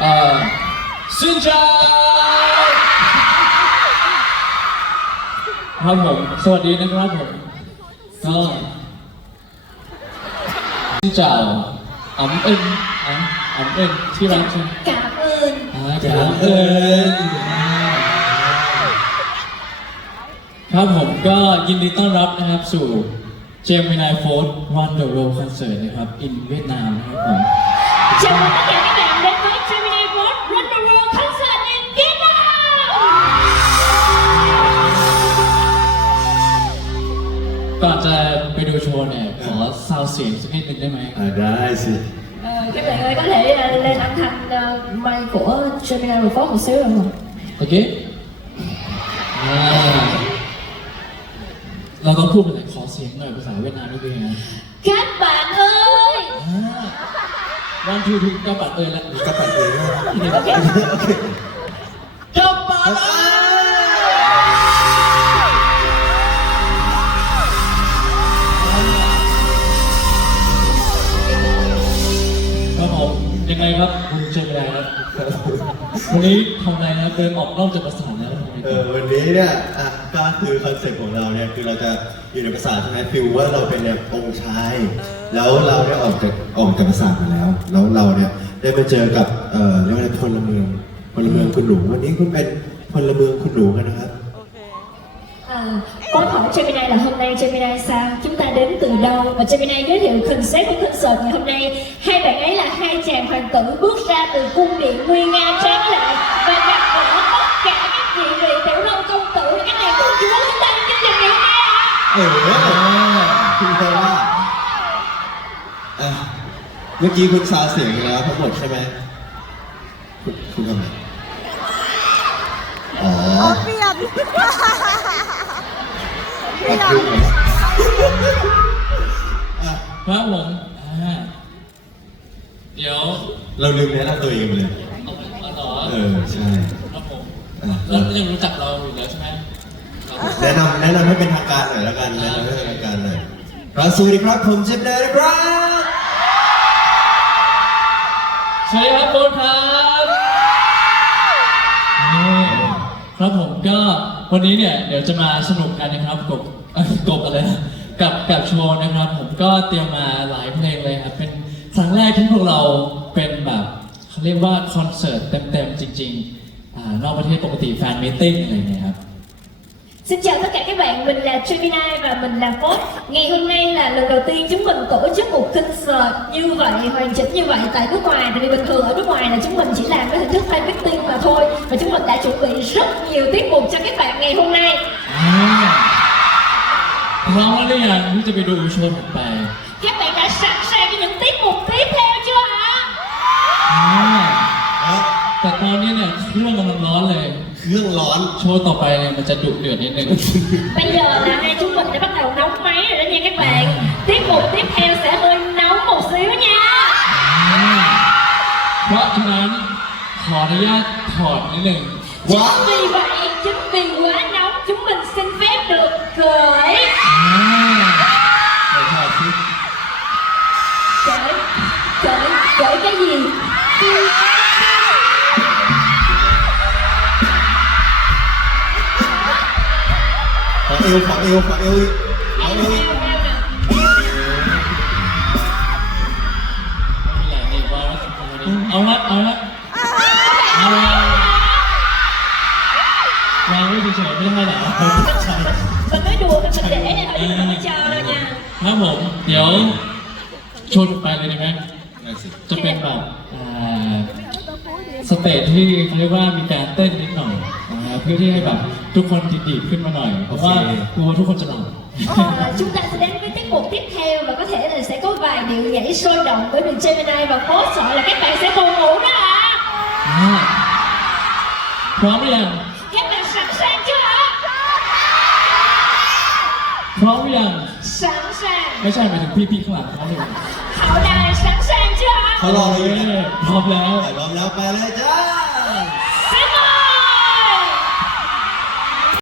เอ่อซินจาครับผม สวัสดีนะครับผม ก็ซินจาอ๋อมเอิญอ๋ออ๋อมเอิญที่รักใช่ไหม Cảm ơn อ่าครับเอิญครับผมก็ยินดีต้อนรับนะครับสู่เจมินายโฟร์วันเดอะโรคอนเสิร์ตนะครับ in เวียดนามนะครับผม Chào mừng tất cả các bạn ก่อนจะไปดูโชว์เนี่ยขอซาวเสียงสักนิดหนึงได้ไหมอ่าได้สิ Ờ, Các bạn ơi có thể ờ, lên âm thanh ờ, mic của Gemini Report một xíu được không? โอเคอ่าเราต้องพูดภาษาขอเสียงหน่อยภาษาเวียดนามด้วยไง Các bạn ơi วันทูทูกระปัดเอ่ยละกระปัดเองนะกระปัด ยังไงครับคุณเจมินายครับวันนี้ทำอะไรนะเดินออกนอกจากประสาทแล้วทำไมเออวันนี้เนี่ยอะก็คือคอนเซ็ปต์ของเราเนี่ยคือเราจะอยู่ในภาษาทใช่ไหมฟิลว่าเราเป็นเนี่ยองค์ชาย แล้วเราได้ออกจากออกจากภาษาทมาแล้ว แล้วเราเนี่ยได้มาเจอกับเอ่อเรียกว่าอะไรพลเมืองพลเมืองคุณหนูวันนี้คุณเป็นพลเมืองคุณหนูกันนะครับ À, câu hỏi Gemini là hôm nay Gemini sao? Chúng ta đến từ đâu? Và Gemini giới thiệu concept của concert ngày hôm nay. Hai bạn ấy là hai chàng hoàng tử bước ra từ cung điện nguy nga tráng lệ và gặp gỡ tất cả các vị vị tiểu long công tử và các nàng công chúa chúng ta trong chương trình ngày hôm nay ạ. เออคุณแปลว่าอ่ะเมื่อกี้คุณซาวเสียงไปแล้วทั้งหมดใช่ไหมคุณคุณทำไมอ๋อ เปลี่ยน ครับผมอ่าเดี๋ยวเราลืมแนะนำตัวเองไปเลย เอาเอาต่อเออใช่ ครับผมอะ แล้วยังรู้จักเราอยู่แล้วใช่ไหมครับผมแนะนำแนะนำให้เป็นทางการหน่อยแล้วกันแนะนำให้เป็นทางการหน่อยครับสวัสดีครับผมเจมส์เดย์นะครับสวัสดีครับโบนครับนี่ครับผมก็วันนี้เนี่ยเดี๋ยวจะมาสนุกกันนะครับกบเอ้ยกบอะไรนะกับกับโชว์นะครับผม ก็เตรียมมาหลายเพลงเลยครับ เป็นครั้งแรกที่พวกเราเป็นแบบเขาเรียกว่าคอนเสิร์ตเต็มๆจริงๆอ่านอกประเทศปกติแฟนมิทติ้งอะไรอย่างเงี้ยครับ Xin chào tất cả các bạn, mình là Gemini và mình là Phốt Ngày hôm nay là lần đầu tiên chúng mình tổ chức một concert như vậy, hoàn chỉnh như vậy tại nước ngoài Tại vì bình thường ở nước ngoài là chúng mình chỉ làm cái hình thức fan meeting mà thôi Và chúng mình đã chuẩn bị rất nhiều tiết mục cho các bạn ngày hôm nay อ่าพร้อมแล้วหรือยังที่จะไปดูโชว์ถัดไป อ่าครับแต่ตอนนี้เนี่ยเครื่องกำลังร้อนเลย เครื่องร้อน โชว์ต่อไปเนี่ยมันจะดุเดือดนิดนึง Bây giờ là hai chúng mình đã bắt đầu nóng máy rồi đó nha các bạn Tiết mục tiếp theo sẽ hơi nóng một xíu nha เพราะฉะนั้นขออนุญาตถอดนิดหนึ่งว้า Chính vì vậy, chính vì quá nóng chúng mình xin phép được cởi ขอเอวขอเอวขอเอวขอ Eo, เอว eo, eo nè ไม่เป็นไรนี่ว่าแล้วกันเอาละเอาละเอาละวางไว้เฉยๆไม่ได้เหรอ Mình nói đùa, mình mình để này thôi, chứ mình không có cho đâu nha ครับผม เดี๋ยวโชว์ถัดไปเลยดีไหมได้สิจะเป็นแบบอ่า สเตจที่เขาเรียกว่ามีการเต้นนิดหน่อยนะครับเพื่อที่ให้แบบทุกคนดีดๆขึ้นมาหน่อย เพราะว่ากลัวทุกคนจะหลับ Ờ, chúng ta sẽ đến với tiết mục tiếp theo và có thể là sẽ có vài điệu nhảy sôi động bởi vì Gemini và Phốt sợ là các bạn sẽ buồn ngủ đó ạ อ่าพร้อมหรือยัง Các bạn sẵn sàng chưa ạ? พร้อมหรือยัง Sẵn sàng ไม่ใช่หมายถึงพี่ๆข้างหลังพร้อมหรือยัง เขารอเราอยู่นะพร้อมแล้ว ไปพร้อมแล้วไปเลยจ้า